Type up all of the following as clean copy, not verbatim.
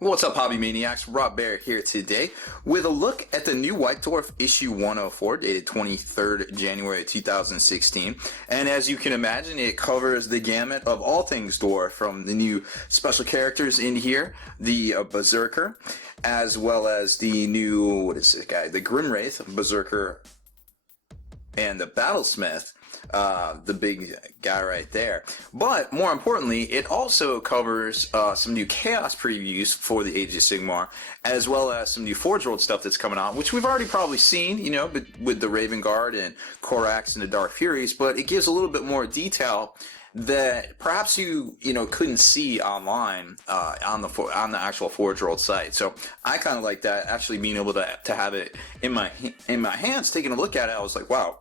What's up, Hobby Maniacs? Rob Bear here today with a look at the new White Dwarf issue 104, dated 23rd January 2016. And as you can imagine, it covers the gamut of all things dwarf, from the new special characters in here, the Berserker, as well as the new, what is this guy? The Grimwraith, Berserker, and the Battlesmith. The big guy right there. But more importantly, it also covers some new Chaos previews for the Age of Sigmar, as well as some new Forge World stuff that's coming out, which we've already probably seen, you know, with the Raven Guard and Corax and the Dark Furies, but it gives a little bit more detail that perhaps you couldn't see online on the actual Forge World site. So I kind of like that, actually being able to have it in my hands, taking a look at it. I was like, wow.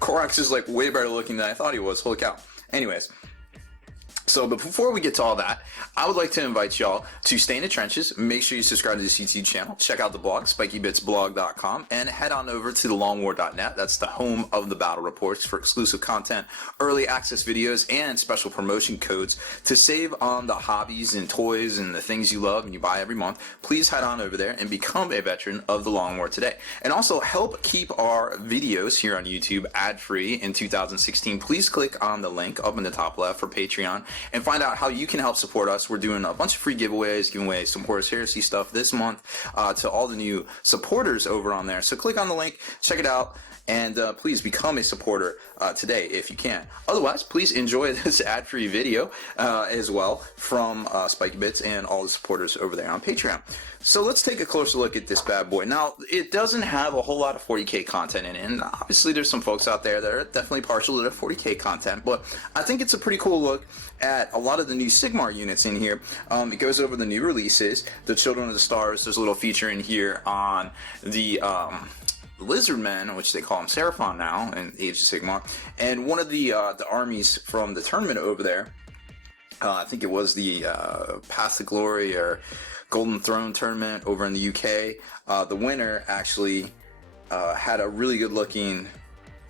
Corax is like way better looking than I thought he was. Holy cow. Anyways, so but before we get to all that, I would like to invite y'all to stay in the trenches. Make sure you subscribe to this YouTube channel. Check out the blog, spikybitsblog.com, and head on over to thelongwar.net. That's the home of the battle reports for exclusive content, early access videos, and special promotion codes to save on the hobbies and toys and the things you love and you buy every month. Please head on over there and become a veteran of the Long War today. And also help keep our videos here on YouTube ad-free in 2016. Please click on the link up in the top left for Patreon and find out how you can help support us. We're doing a bunch of free giveaways, giving away some Horus Heresy stuff this month to all the new supporters over on there. So click on the link, check it out, and please become a supporter today if you can. Otherwise, please enjoy this ad-free video as well from Spiky Bits and all the supporters over there on Patreon. So let's take a closer look at this bad boy. Now, it doesn't have a whole lot of 40k content in it, and obviously there's some folks out there that are definitely partial to the 40k content, but I think it's a pretty cool look at a lot of the new Sigmar units in here. It goes over the new releases, the Children of the Stars. There's a little feature in here on the Lizzardmen, which they call them Seraphon now in Age of Sigmar, and one of the armies from the tournament over there, I think it was the Path to Glory or Golden Throne tournament over in the UK. The winner actually had a really good looking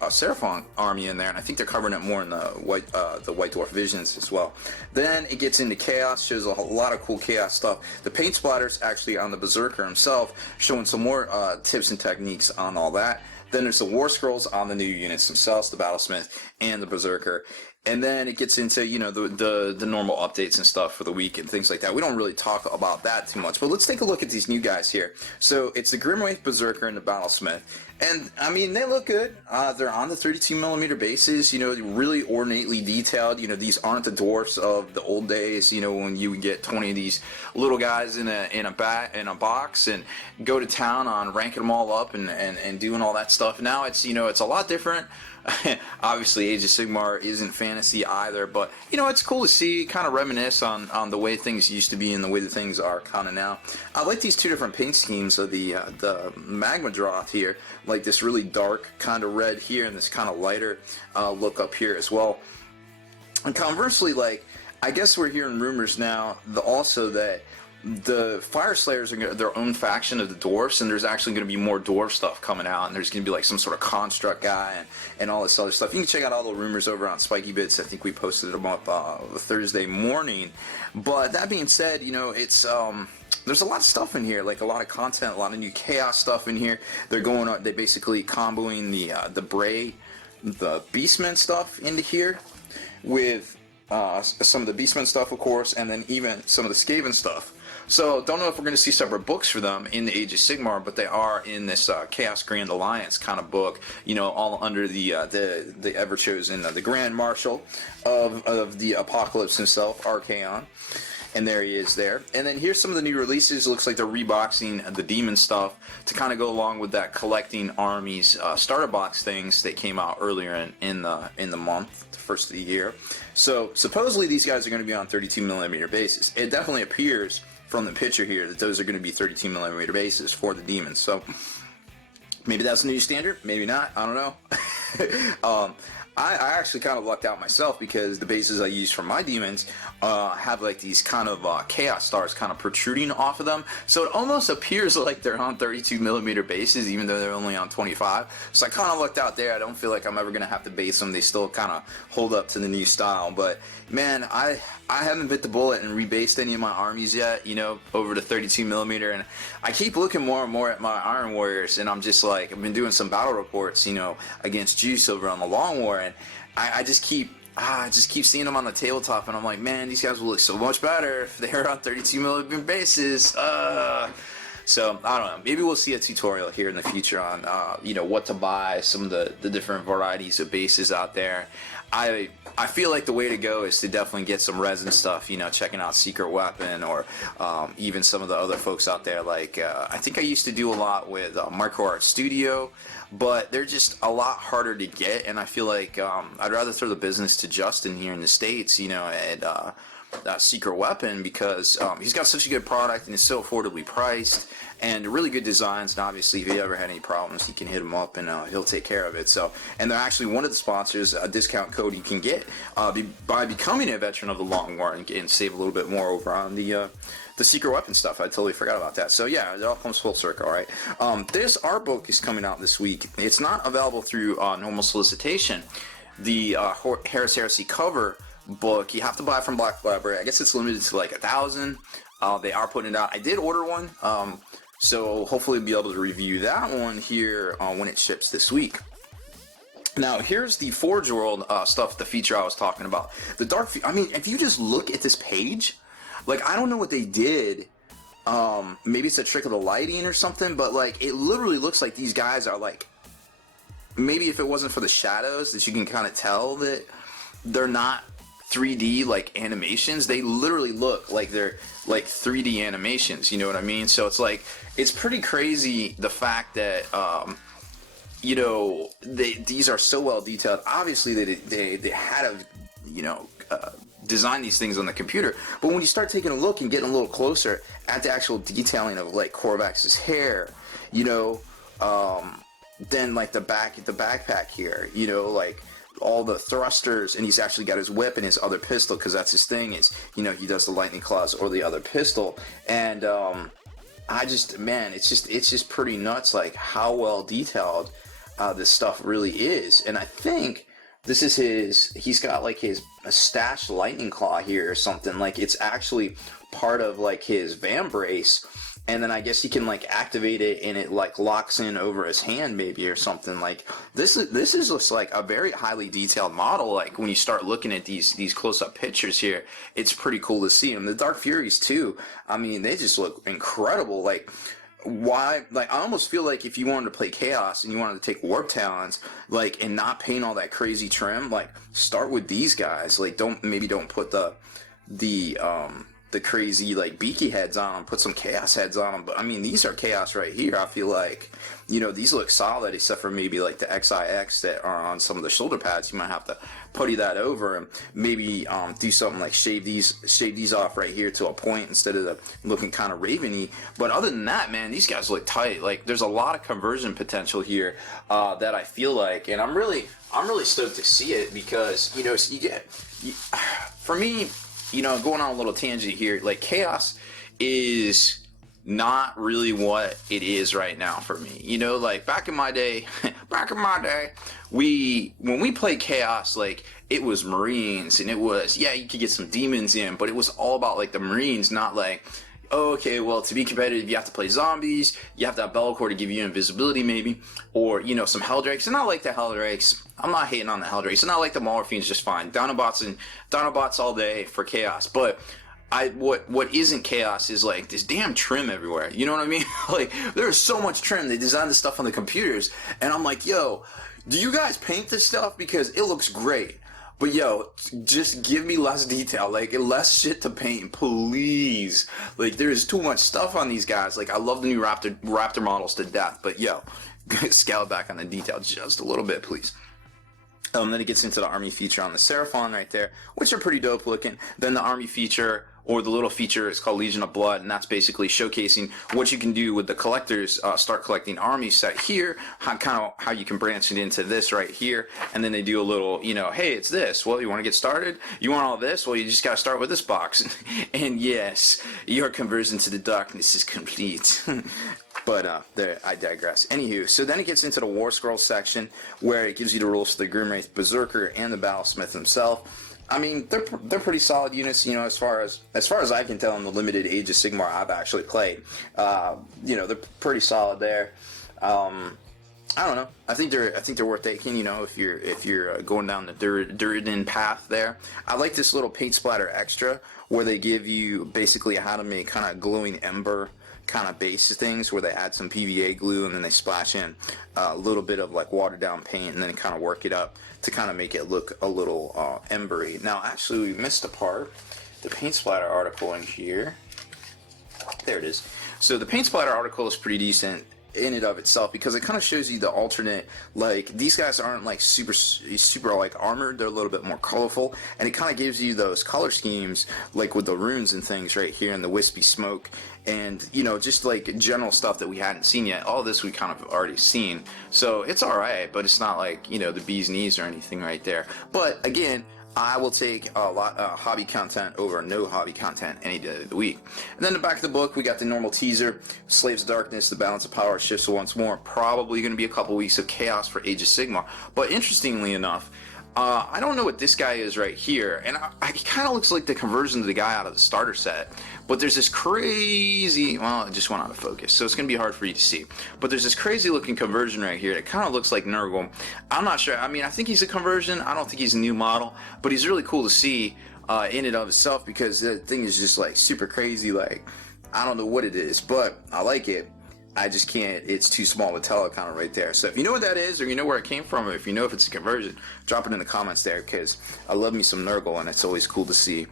Seraphon army in there, and I think they're covering it more in the White Dwarf Visions as well. Then it gets into Chaos, shows a lot of cool Chaos stuff. The paint splatters actually on the Berserker himself, showing some more tips and techniques on all that. Then there's the War Scrolls on the new units themselves, the Battlesmith and the Berserker. And then it gets into, you know, the normal updates and stuff for the week and things like that. We don't really talk about that too much, but let's take a look at these new guys here. So it's the Grimwraith, Berserker, and the Battlesmith. And, I mean, they look good. They're on the 32mm bases, you know, really ornately detailed. You know, these aren't the dwarfs of the old days, you know, when you would get 20 of these little guys in a box and go to town on ranking them all up and doing all that stuff. Now it's, you know, it's a lot different. Obviously, Age of Sigmar isn't fantasy either, but, you know, it's cool to see, kind of reminisce on the way things used to be and the way that things are kind of now. I like these two different paint schemes of the Magma Droth here, like this really dark kind of red here and this kind of lighter look up here as well. And conversely, like, I guess we're hearing rumors now also that the Fire Slayers are their own faction of the dwarfs, and there's actually going to be more dwarf stuff coming out, and there's going to be like some sort of construct guy and all this other stuff. You can check out all the rumors over on Spiky Bits. I think we posted them up Thursday morning. But that being said, you know, it's there's a lot of stuff in here, like a lot of content, a lot of new Chaos stuff in here. They're going on, they basically comboing the Bray, the Beastmen stuff into here with some of the Beastmen stuff, of course, and then even some of the Skaven stuff. So, don't know if we're going to see separate books for them in the Age of Sigmar, but they are in this Chaos Grand Alliance kind of book, you know, all under the ever-chosen, the Grand Marshal of the Apocalypse himself, Archaon. And there he is there. And then here's some of the new releases. It looks like they're reboxing the demon stuff to kind of go along with that collecting armies starter box things that came out earlier in the month, the first of the year. So, supposedly these guys are going to be on 32mm bases. It definitely appears from the picture here that those are going to be 32mm bases for the demons. So maybe that's the new standard, maybe not, I don't know. I actually kind of lucked out myself because the bases I use for my demons have like these kind of chaos stars kind of protruding off of them, so it almost appears like they're on 32 millimeter bases even though they're only on 25. So I kind of lucked out there. I don't feel like I'm ever gonna have to base them. They still kind of hold up to the new style. But man, I haven't bit the bullet and rebased any of my armies yet, you know, over to 32 millimeter, and I keep looking more and more at my Iron Warriors, and I'm just like, I've been doing some battle reports, you know, against Juice over on the Long War, and I just keep seeing them on the tabletop, and I'm like, man, these guys will look so much better if they're on 32 millimeter bases. So I don't know. Maybe we'll see a tutorial here in the future on you know, what to buy, some of the different varieties of bases out there. I feel like the way to go is to definitely get some resin stuff, you know, checking out Secret Weapon, or even some of the other folks out there. Like I think I used to do a lot with Micro Art Studio, but they're just a lot harder to get, and I feel like I'd rather throw the business to Justin here in the States, you know, at Secret Weapon, because he's got such a good product and it's so affordably priced and really good designs, and obviously if he ever had any problems, he can hit him up and he'll take care of it. So, and they're actually one of the sponsors, a discount code you can get by becoming a veteran of the Long War, and save a little bit more over on the Secret Weapon stuff. I totally forgot about that. So yeah, it all comes full circle, right? This art book is coming out this week. It's not available through normal solicitation. The Harris Heresy cover book you have to buy from Black Library. I guess it's limited to like 1,000. They are putting it out. I did order one, so hopefully we'll be able to review that one here when it ships this week. Now here's the Forge World stuff, the feature I was talking about. The Dark. I mean, if you just look at this page, like, I don't know what they did. Maybe it's a trick of the lighting or something, but like, it literally looks like these guys are like, maybe if it wasn't for the shadows, that you can kind of tell that they're not 3D like animations. They literally look like they're like 3D animations, you know what I mean? So it's like, it's pretty crazy the fact that you know, these are so well detailed. Obviously they had to, you know, design these things on the computer, but when you start taking a look and getting a little closer at the actual detailing of like Korvax's hair, you know, then like the backpack here, you know, like all the thrusters, and he's actually got his whip and his other pistol, because that's his thing, is, you know, he does the lightning claws or the other pistol. And I just, man, it's just pretty nuts, like how well detailed this stuff really is. And I think this is he's got like his stashed lightning claw here or something, like it's actually part of like his vambrace, and then I guess he can like activate it and it like locks in over his hand maybe or something. Like this is just like a very highly detailed model. Like when you start looking at these close-up pictures here, it's pretty cool to see them. The Dark Furies too, I mean, they just look incredible. Like, why, like, I almost feel like if you wanted to play Chaos and you wanted to take Warp Talons, like, and not paint all that crazy trim, like, start with these guys. Like, don't put the crazy like beaky heads on them, put some Chaos heads on them. But I mean, these are Chaos right here. I feel like, you know, these look solid, except for maybe like the XIX that are on some of the shoulder pads. You might have to putty that over and maybe do something like shave these off right here to a point instead of looking kind of raveny. But other than that, man, these guys look tight. Like, there's a lot of conversion potential here that I feel like, and I'm really stoked to see it, because, you know, for me, you know, going on a little tangent here, like, Chaos is not really what it is right now for me. You know, like back in my day, when we played Chaos, like, it was Marines, and it was, yeah, you could get some demons in, but it was all about like the Marines, not like, oh, okay, well, to be competitive, you have to play zombies, you have to have Be'lakor to give you invisibility maybe, or, you know, some Helldrakes. And I like the Helldrakes. I'm not hating on the Helldrakes, and I like the Mauler Fiends just fine. Dinobots all day for Chaos. But what isn't Chaos is like this damn trim everywhere. You know what I mean? Like, there's so much trim. They designed this stuff on the computers, and I'm like, yo, do you guys paint this stuff? Because it looks great. But yo, just give me less detail, like less shit to paint, please. Like, there's too much stuff on these guys. Like, I love the new Raptor models to death, but yo, scale back on the detail just a little bit, please. Then it gets into the army feature on the Seraphon right there, which are pretty dope looking. Then the army feature or the little feature is called Legion of Blood, and that's basically showcasing what you can do with the collectors. Start collecting army set here, how you can branch it into this right here, and then they do a little, hey, it's this. Well, you want to get started? You want all this? Well, you just got to start with this box. And yes, your conversion to the darkness is complete. But there, I digress. Anywho, so then it gets into the War Scroll section, where it gives you the rules for the Grimwraith Berserker and the Battlesmith himself. I mean, they're pretty solid units, as far as I can tell in the limited Age of Sigmar I've actually played. They're pretty solid there. I don't know. I think they're worth taking. If you're going down the Duardin path there. I like this little paint splatter extra where they give you basically how to make kind of glowing ember kind of base things, where they add some PVA glue and then they splash in a little bit of like watered down paint and then kind of work it up to kind of make it look a little embery. Now, actually, we missed a part. The paint splatter article in here. There it is. So the paint splatter article is pretty decent in and of itself, because it kind of shows you the alternate, like these guys aren't like super like armored, they're a little bit more colorful, and it kind of gives you those color schemes like with the runes and things right here and the wispy smoke, and just like general stuff that we hadn't seen yet. All this we kind of already seen, so it's alright, but it's not like the bee's knees or anything right there. But again, I will take a lot hobby content over no hobby content any day of the week. And then the back of the book, we got the normal teaser, Slaves of Darkness, the balance of power shifts once more. Probably going to be a couple weeks of chaos for Age of Sigmar. But interestingly enough, I don't know what this guy is right here, and he kind of looks like the conversion of the guy out of the starter set, but there's this crazy, well, it just went out of focus, so it's going to be hard for you to see, but there's this crazy looking conversion right here that kind of looks like Nurgle. I'm not sure. I mean, I think he's a conversion. I don't think he's a new model, but he's really cool to see in and of itself, because the thing is just like super crazy. Like, I don't know what it is, but I like it. I just can't, it's too small to tell kind of right there. So if you know what that is, or you know where it came from, or if you know if it's a conversion, drop it in the comments there, because I love me some Nurgle, and it's always cool to see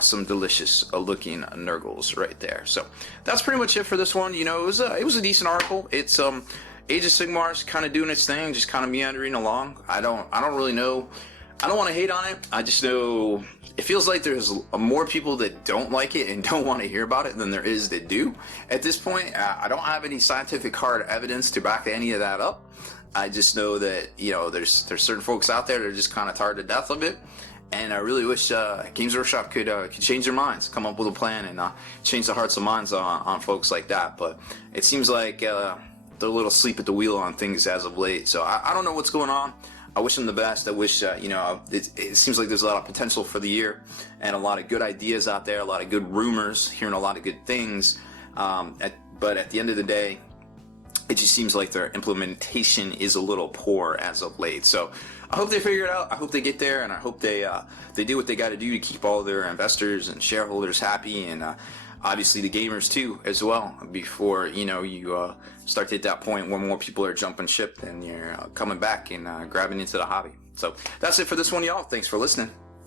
some delicious looking Nurgles right there. So that's pretty much it for this one. It was a decent article. It's Age of Sigmar's kind of doing its thing, just kind of meandering along. I don't really know. I don't want to hate on it. I just know it feels like there's more people that don't like it and don't want to hear about it than there is that do. At this point, I don't have any scientific hard evidence to back any of that up. I just know that there's certain folks out there that are just kind of tired to death of it, and I really wish Games Workshop could change their minds, come up with a plan, and change the hearts and minds on folks like that. But it seems like they're a little asleep at the wheel on things as of late. So I don't know what's going on. I wish them the best. I wish, it seems like there's a lot of potential for the year, and a lot of good ideas out there, a lot of good rumors, hearing a lot of good things. But at the end of the day, it just seems like their implementation is a little poor as of late. So I hope they figure it out. I hope they get there, and I hope they do what they got to do to keep all their investors and shareholders happy, and obviously the gamers too as well, before you start to hit that point where more people are jumping ship and you're coming back and grabbing into the hobby. So that's it for this one, y'all. Thanks for listening.